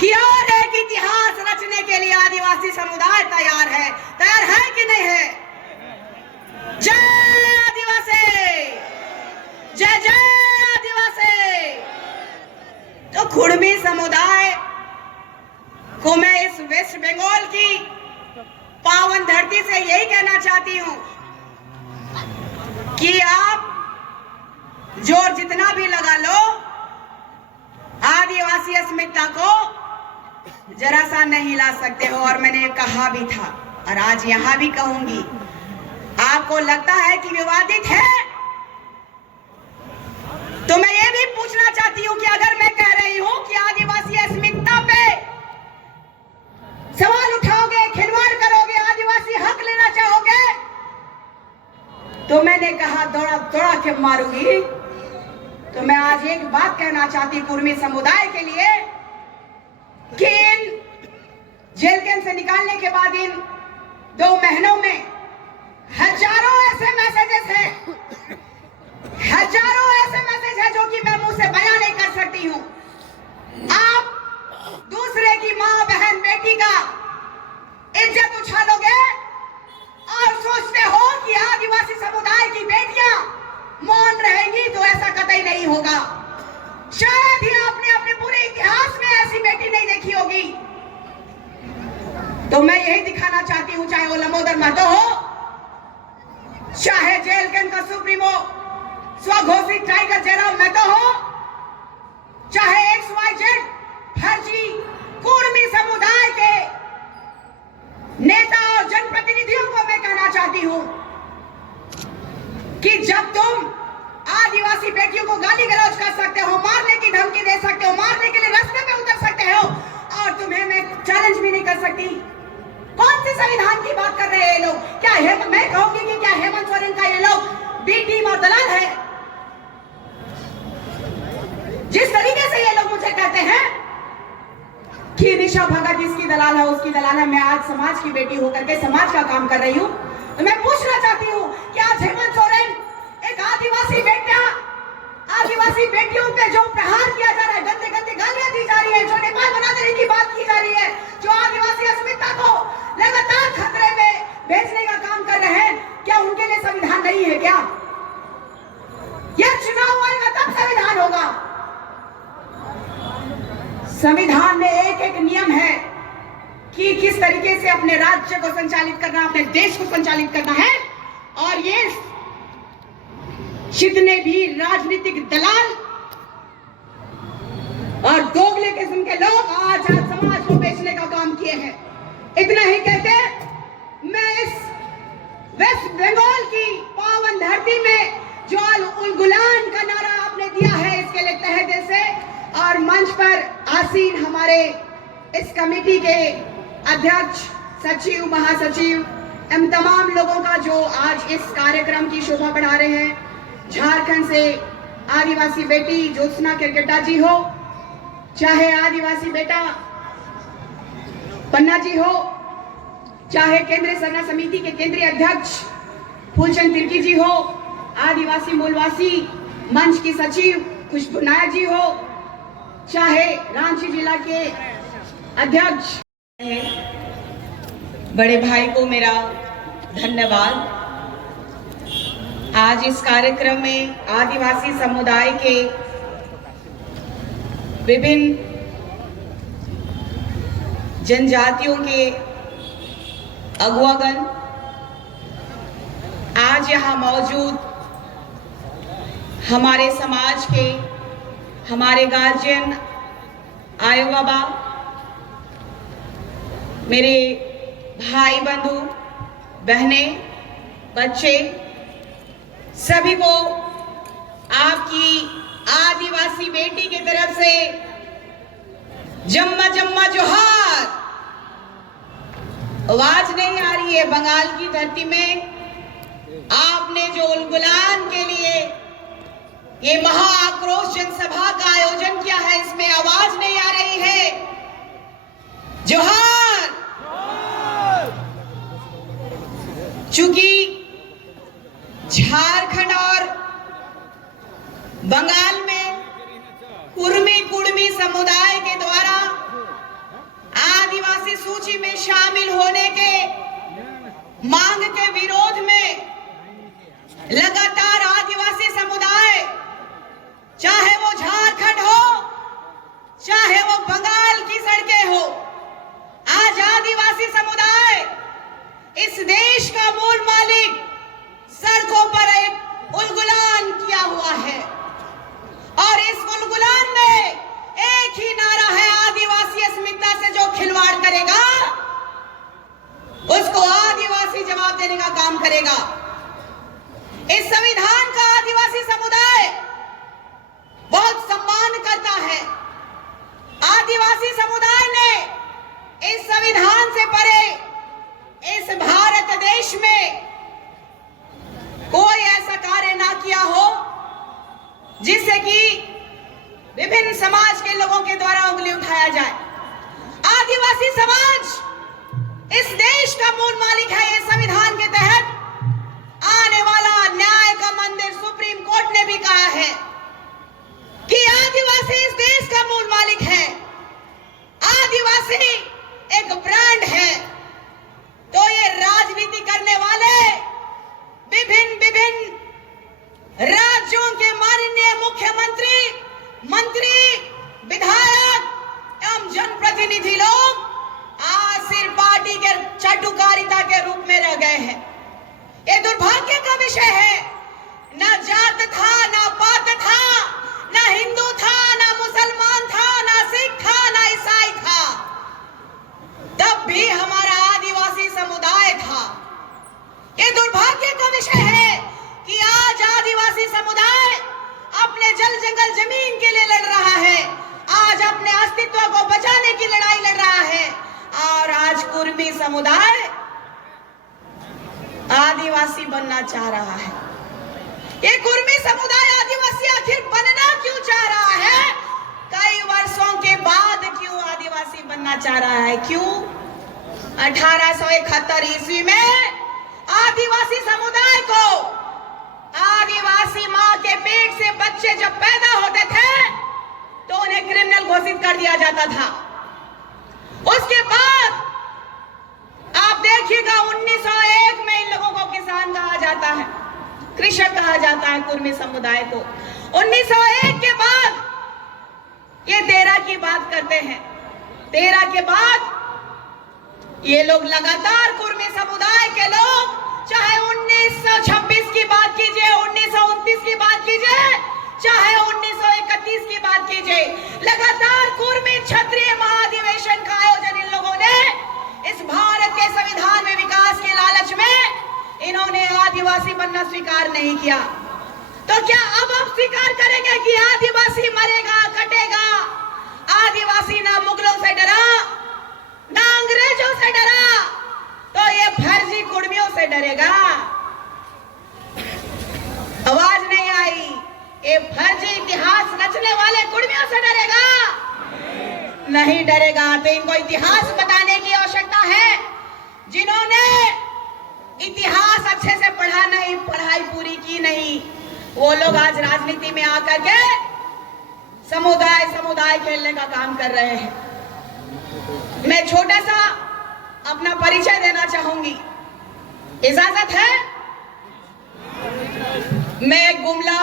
कि और एक इतिहास रचने के लिए आदिवासी समुदाय तैयार है कि नहीं है? जय आदिवासी, जय जय आदिवासी। तो कुर्मी समुदाय को मैं इस वेस्ट बंगाल की पावन धरती से यही कहना चाहती हूं कि आप जोर जितना भी लगा लो, आदिवासी अस्मिता को जरा सा नहीं ला सकते हो। और मैंने कहा भी था और आज यहां भी कहूंगी, आपको लगता है कि विवादित है तो मैं ये भी पूछना चाहती हूं कि अगर मैं कह रही हूं कि आदिवासी अस्मिता पे सवाल उठाओगे, खिलवाड़ करोगे, आदिवासी हक लेना चाहोगे, तो मैंने कहा दौड़ा दौड़ा के मारूंगी। तो मैं आज एक बात कहना चाहती कुर्मी समुदाय के लिए कि इन जेल कैंप से निकालने के बाद इन 2 महीनों में हजारों ऐसे मैसेजेस हैं, हजारों ऐसे मैसेज हैं जो कि मैं मुंह से बयान नहीं कर सकती हूं। आप दूसरे की मां, बहन, बेटी का इज्जत उछालोगे और सोचते हो कि आदिवासी समुदाय की बेटियां मौन रहेंगी, तो ऐसा कतई नहीं होगा। शायद ही आपने अपने पूरे इतिहास में ऐसी बेटी नहीं देखी होगी। तो मैं यही दिखाना चाहती हूं, चाहे वो लंबोदर महतो हो, चाहे जेल कैंप का सुप्रीमो स्वघोषित टाइगर जयराम महतो हो, चाहे XYZ फर्जी कुर्मी समुदाय के नेता और जनप्रतिनिधियों को मैं कहना चाहती हूं कि जब तुम आदिवासी बेटियों को गाली गलौज कर सकते हो, मारने की धमकी दे सकते हो, मारने के लिए रास्ते पे उतर सकते हो, और तुम्हें मैं चैलेंज भी नहीं कर सकती। कौन से संविधान की बात कर रहे हैं ये लोग? क्या मैं कहूंगी कि क्या हेमंत सोरेन का ये लोग बी टीम और दलाल है? जिस तरीके से ये लोग मुझे कहते हैं कि निशा भगत इसकी दलाल है, उसकी दलाल है, मैं आज समाज की बेटी होकर के समाज का काम कर रही हूं, तो मैं पूछना चाहती हूं कि आज हेमंत सोरेन एक आदिवासी बेटियों पे जो प्रहार किया जा रहा है, गंदे गंदे गालियां दी जा रही है, जो नेपाल बना देने की बात की जा रही है, जो आदिवासी अस्मिता को लगातार खतरे में भेजने का काम कर रहे हैं, क्या उनके लिए संविधान नहीं है क्या? यह चुनाव आएगा तब संविधान होगा। संविधान में एक एक नियम है कि किस तरीके से अपने राज्य को संचालित करना, अपने देश को संचालित करना है। और ये जितने भी राजनीतिक दलाल और दोगले किस्म के लोग आज समाज को बेचने का काम किए हैं, इतना ही कहते मैं इस वेस्ट बंगाल की पावन धरती में जो उलगुलान का नारा आपने दिया है, इसके लिए तहे दिल से और मंच पर आसीन हमारे इस कमेटी के अध्यक्ष, सचिव, महासचिव एवं तमाम लोगों का जो आज इस कार्यक्रम की शोभा बढ़ा रहे हैं, झारखंड से आदिवासी बेटी ज्योत्सना केरकेट्टा जी हो, चाहे आदिवासी बेटा पन्ना जी हो, चाहे केंद्रीय सरना समिति के केंद्रीय अध्यक्ष फूलचंद तिर्की जी हो, आदिवासी मूलवासी मंच की सचिव खुशबू नायक जी हो, चाहे रांची जिला के अध्यक्ष बड़े भाई को मेरा धन्यवाद। आज इस कार्यक्रम में आदिवासी समुदाय के विभिन्न जनजातियों के अगुवागण आज यहाँ मौजूद, हमारे समाज के हमारे गार्जियन, आयो बाबा, मेरे भाई बंधु, बहनें, बच्चे, सभी को आपकी आदिवासी बेटी की तरफ से जम्मा जम्मा जोहार। आवाज नहीं आ रही है बंगाल की धरती में, आपने जो उलगुलान के लिए ये महा आक्रोश जनसभा का आयोजन किया है, इसमें आवाज नहीं आ रही है। जोहार। चूंकि झारखंड और बंगाल में कुर्मी समुदाय के द्वारा सूची में शामिल होने के मांग के विरोध में लगातार आदिवासी समुदाय, चाहे वो झारखंड हो, चाहे वो बंगाल की सड़कें हो, आज आदिवासी समुदाय इस देश का मूल मालिक सड़कों पर एक उलगुलान किया हुआ है और इस उलगुलान में एक ही नारा है, आदिवासी अस्मिता से जो खिलवाड़ करेगा उसको आदिवासी जवाब देने का काम करेगा। इस संविधान का आदिवासी समुदाय बहुत सम्मान करता है। आदिवासी समुदाय ने इस संविधान से परे इस भारत देश में कोई ऐसा कार्य ना किया हो जिससे कि विभिन्न समाज के लोगों के द्वारा उंगली उठाया जाए। आदिवासी समाज इस देश का मूल मालिक है। इस संविधान के तहत आने वाला न्याय का मंदिर सुप्रीम कोर्ट ने भी कहा है कि आदिवासी इस देश का मूल मालिक है। आदिवासी एक ब्रांड है। तो ये राजनीति करने वाले विभिन्न राज्यों के माननीय मुख्यमंत्री, मंत्री, विधायक एवं जनप्रतिनिधि लोग आज सिर्फ पार्टी के चाटुकारिता के रूप में रह गए हैं। ये दुर्भाग्य का विषय है। ना जात था, ना पात था, ना हिंदू था, ना मुसलमान था, ना सिख था, ना ईसाई था, तब भी हमारा आदिवासी समुदाय था। ये दुर्भाग्य का विषय है कि आज आदिवासी समुदाय अपने जल जंगल जमीन के लिए लड़ रहा है, आज अपने अस्तित्व को बचाने की लड़ाई लड़ रहा है और आज कुर्मी समुदाय आदिवासी बनना चाह रहा है। ये कुर्मी समुदाय आदिवासी आखिर बनना क्यों चाह रहा है? कई वर्षों के बाद क्यों आदिवासी बनना चाह रहा है? क्यों? 1871 ईस्वी में आदिवासी समुदाय को आदिवासी माँ के पेट से बच्चे जब पैदा होते थे तो उन्हें क्रिमिनल घोषित कर दिया जाता था। उसके बाद आप देखिएगा 1901 में इन लोगों को किसान कहा जाता है, कृषक कहा जाता है कुर्मी समुदाय को। 1901 के बाद ये 13 की बात करते हैं। 13 के बाद ये लोग लगातार कुर्मी समुदाय के लोग, चाहे 1926 की बात कीजिए, 1929 की बात कीजिए, चाहे 1931 की बात कीजिए, लगातार कुर्मी क्षत्रिय महाधिवेशन का आयोजन इन लोगों ने इस भारत के संविधान में विकास के लालच में इन्होंने आदिवासी बनना स्वीकार नहीं किया। तो क्या अब आप स्वीकार करेंगे कि आदिवासी मरेगा, कटेगा? आदिवासी ना मुगलों से डरा, ना अंग्रेजों से डरा, तो ये फर्जी कुर्मियों से डरेगा? आवाज नहीं आई। ये फर्जी इतिहास रचने वाले कुर्मियों से डरेगा? नहीं डरेगा। तो इनको इतिहास बताने की आवश्यकता है। जिन्होंने इतिहास अच्छे से पढ़ा नहीं, पढ़ाई पूरी की नहीं, वो लोग आज राजनीति में आकर के समुदाय खेलने का काम कर रहे हैं। मैं छोटा सा अपना परिचय देना चाहूंगी, इजाजत है? मैं गुमला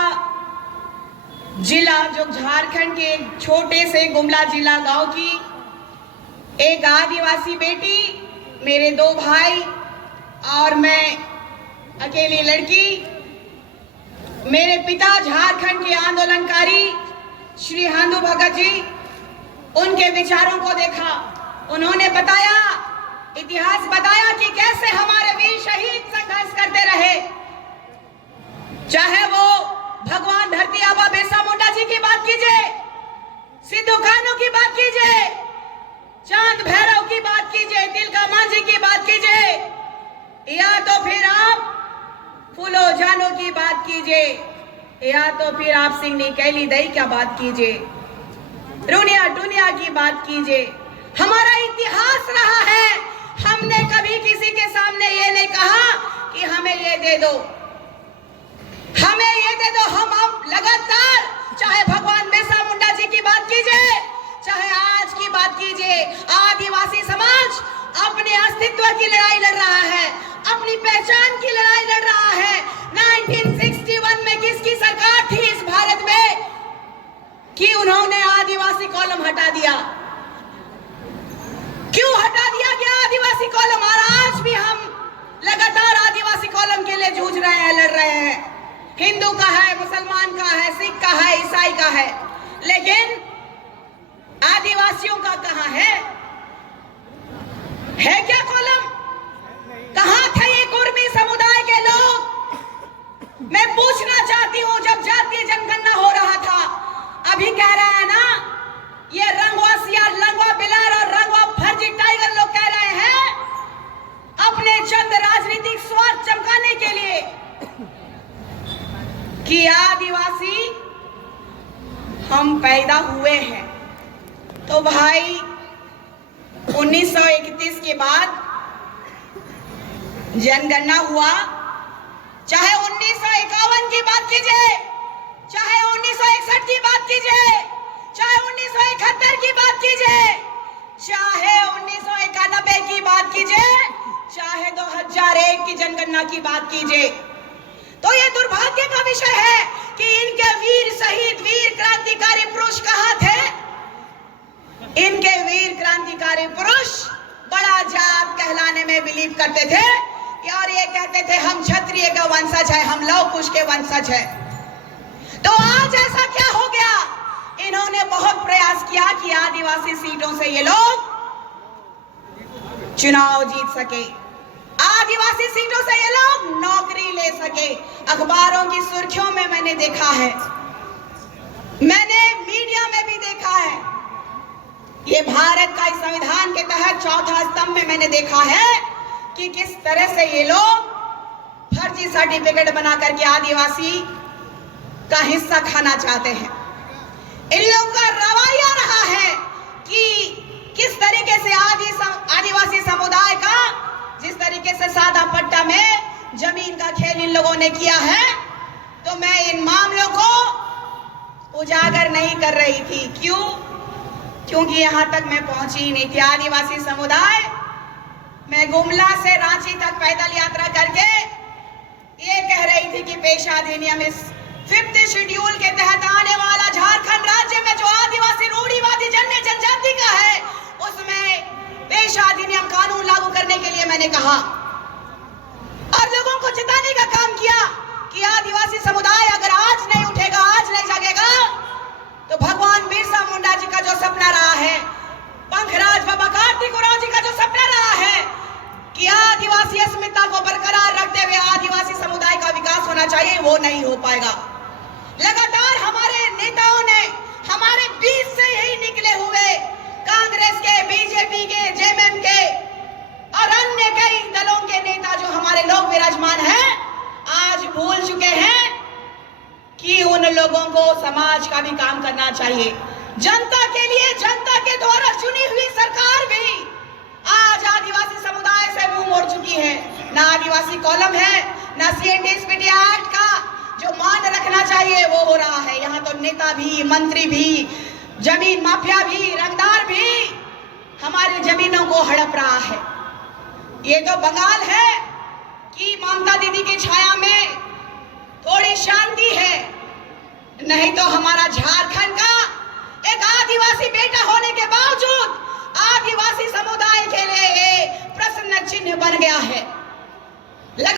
जिला, जो झारखंड के एक छोटे से गुमला जिला गांव की एक आदिवासी बेटी, मेरे 2 भाई और मैं अकेली लड़की। मेरे पिता झारखंड के आंदोलनकारी श्री हांदू भगत जी, उनके विचारों को देखा। उन्होंने बताया, इतिहास बताया कि कैसे हमारे वीर शहीद संघर्ष करते रहे। चाहे वो भगवान धरती आबा बिरसा मुंडा जी की बात कीजिए, सिद्धू कान्हू की बात कीजिए, चांद भैरव की बात कीजिए, तिलका मांझी की बात कीजिए, या तो फिर आप फूलो जानो की बात कीजिए, या तो फिर आप सिंगनी कैली दई की बात कीजिए, रुनिया दुनिया की बात कीजिए। हमारा इतिहास रहा है। हमने कभी किसी के सामने ये नहीं कहा कि हमें ये दे दो, हमें ये दे दो। हम लगातार, चाहे भगवान बिरसा मुंडा जी की बात कीजिए, चाहे आज की बात कीजिए, आदिवासी समाज अपने अस्तित्व की लड़ाई लड़ रहा है, अपनी पहचान की लड़ाई लड़ रहा है। 1961 में किसकी सरकार थी इस भारत में कि उन्होंने आदिवासी कॉलम हटा दिया? क्यों हटा दिया गया आदिवासी कॉलम? और आज भी हम लगातार आदिवासी कॉलम के लिए जूझ रहे हैं, लड़ रहे हैं। हिंदू का है, मुसलमान का है, सिख का है, ईसाई का है, लेकिन आदिवासियों का कहां है? है क्या कॉलम? कहां थे ये कुर्मी समुदाय के लोग? मैं पूछना चाहती हूं, जब जातीय जनगणना हो रहा था, अभी कह रहे हैं ना ये रंगवा सियार, लंगवा बिलार और रंगवा फर्जी टाइगर लोग कह रहे हैं अपने चंद राजनीतिक स्वार्थ चमकाने के लिए कि आदिवासी हम पैदा हुए हैं। तो भाई 1931 के बाद जनगणना हुआ, चाहे 1951 की बात कीजिए, चाहे 1961 की बात कीजिए, चाहे 1971 की बात कीजिए, चाहे 1991 की बात कीजिए, चाहे 2001 की जनगणना की बात कीजिए, तो ये दुर्भाग्य का विषय है कि इनके वीर शहीद, वीर क्रांतिकारी पुरुष कहां थे? इनके वीर क्रांतिकारी पुरुष बड़ा जात कहलाने में बिलीव करते थे और ये कहते थे हम क्षत्रिय का वंशज है, हम लव कुश के वंशज है। तो आज ऐसा क्या हो गया? इन्होंने बहुत प्रयास किया कि आदिवासी सीटों से ये लोग चुनाव जीत सके, आदिवासी सीटों से ये लोग नौकरी ले सके। अखबारों की सुर्खियों में मैंने देखा है, मैंने मीडिया में भी देखा है, ये भारत का इस संविधान के तहत चौथा स्तंभ में मैंने देखा है कि किस तरह से ये लोग फर्जी सर्टिफिकेट बना करके आदिवासी का हिस्सा खाना चाहते हैं। इन लोगों का रवैया रहा है कि किस तरीके से आदिवासी समुदाय का, जिस तरीके से सादा पट्टा में जमीन का खेल इन लोगों ने किया है, तो मैं इन मामलों को उजागर नहीं कर रही थी। क्यों? क्योंकि यहां तक मैं पहुंची नहीं थी। आदिवासी समुदाय, मैं गुमला से रांची तक पैदल यात्रा करके ये कह रही थी कि पेशा अधिनियम इस 5th शेड्यूल के तहत आने वाला झारखंड राज्य में जो आदिवासी रूढ़िवादी जनजाति का है, उसमें पेशा अधिनियम कानून लागू करने के लिए मैंने कहा और लोगों को जिताने का काम किया कि आदिवासी समुदाय अगर आज नहीं उठेगा, आज नहीं जागेगा, तो भगवान बिरसा मुंडा जी का जो सपना रहा है, पंखराज बाबा कार्तिक उरांव जी का जो सपना रहा है कि आदिवासी अस्मिता को बरकरार रखते हुए आदिवासी समुदाय का विकास होना चाहिए, वो नहीं हो पाएगा। लगातार हमारे नेताओं ने, हमारे बीच से यही निकले हुए कांग्रेस के, बीजेपी के, जेएमएम के और अन्य कई दलों के नेता जो हमारे लोग विराजमान हैं, आज भूल चुके हैं कि उन लोगों को समाज का भी काम करना चाहिए। जनता के लिए, जनता के द्वारा चुनी हुई सरकार भी आज आदिवासी समुदाय से मुंह मोड़ चुकी है। ना आदिवासी कॉलम है, ना CNDSPT एक्ट का जो मान रखना चाहिए वो हो रहा है। यहाँ तो नेता भी, मंत्री भी, जमीन माफिया भी, रंगदार भी हमारी जमीनों को हड़प रहा है। ये तो बंगाल है कि ममता दीदी की छाया में थोड़ी शांति है, नहीं तो हमारा झारखंड का एक आदिवासी बेटा होने के बावजूद आदिवासी समुदाय के लिए ये प्रश्न चिन्ह बन गया है।